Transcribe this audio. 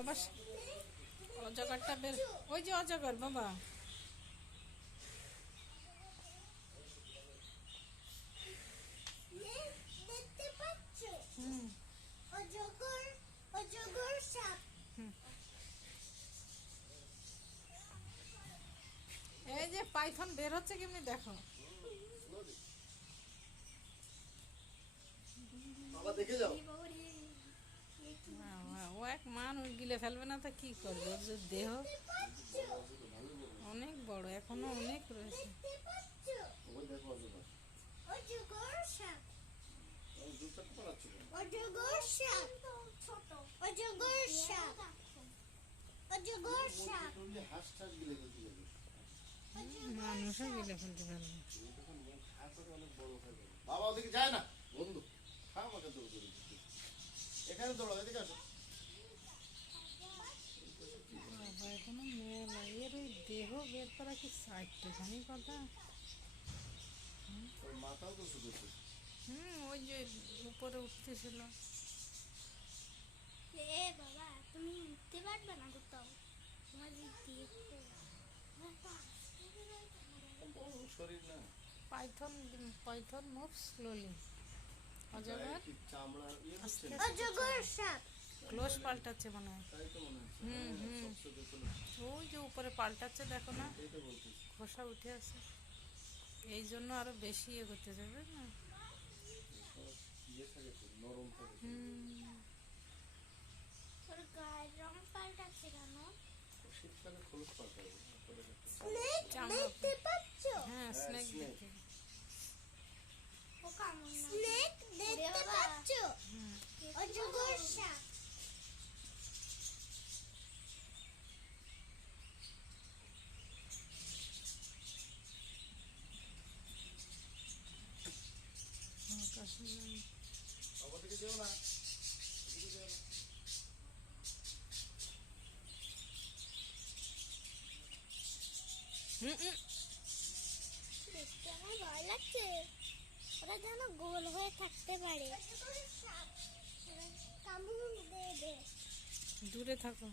বাবা, অজগরটা বের, ওই যে অজগর বাবা। দেখতে পাচ্ছ? হুম। অজগর, অজগর সাপ। এই যে পাইথন বের হচ্ছে কেমনি দেখো। বাবা দেখে যাও। বাবা, ও এক মানুষ গিলে ফেলবে না তো কি করবে, ওর যে দেহ অনেক বড়, এখনো অনেক রয়েছে। দেখতে পাচ্ছ? ওই দেখো অজগর। অজগর সাপ। ওই দুধটা পালাচ্ছে কেন? অজগর সাপ। ছোট অজগর সাপ। অজগর সাপ। তুমি যে হাঁস টাস গিলে ফেলতে যাবে। মানুষও গিলে ফেলতে পারবে। তুমি তখন মুখ হাঁসটা অনেক বড় হয়ে যাবে। বাবা ওদিকে যায় না বন্ধু, খা আমাকে দৌড় দৌড় এখানে দৌড়াও, এদিকে আসো। বাবা, এখনো মেলা, এর ওই দেহ বের করা কি সাইটখানি কথা। ওর মাথাও তো শুধুছে। ওই যে উপরে উঠতেছিল। এ বাবা, তুমি উঠতে পারবে না কোথাও, তোমার যে দেখতে বড় শরীর না। Python, Python move slowly. অজগর গায়ে কি চামড়া ইয়ে হচ্ছে না? অজগর সাপ। ক্লোজ পাল্টাচ্ছে মনে হয়। তাই তো মনে হচ্ছে। হুম, হ্যাঁ, হুম। সবচেয়ে দেখো না। ওই যে উপরে পাল্টাচ্ছে দেখো না, এই তো বলতেছি। খোসা উঠে আছে, এই জন্য আরো বেশি ইয়ে করতে যাবে না। সব ইয়ে থাকে তো, নরম থাকে তো। ওর গায়ের রং পাল্টাচ্ছে কেন? শীতকালে খোলস পাল্টাবে। স্নেক চামড়া। দেখতে পাচ্ছ? হ্যাঁ, স্নেক snake। দেখতে। ও কেমন স্নেক দেখতে পাচ্ছ? অজগর সাপ। আকাশে যায়। বাবা দিকে যেও না, এদিকে যেও না। দেখতে আমার ভয় লাগছে, ওরা যেন গোল হয়ে থাকতে পারে। কামড় দেবে। দূরে থাকো।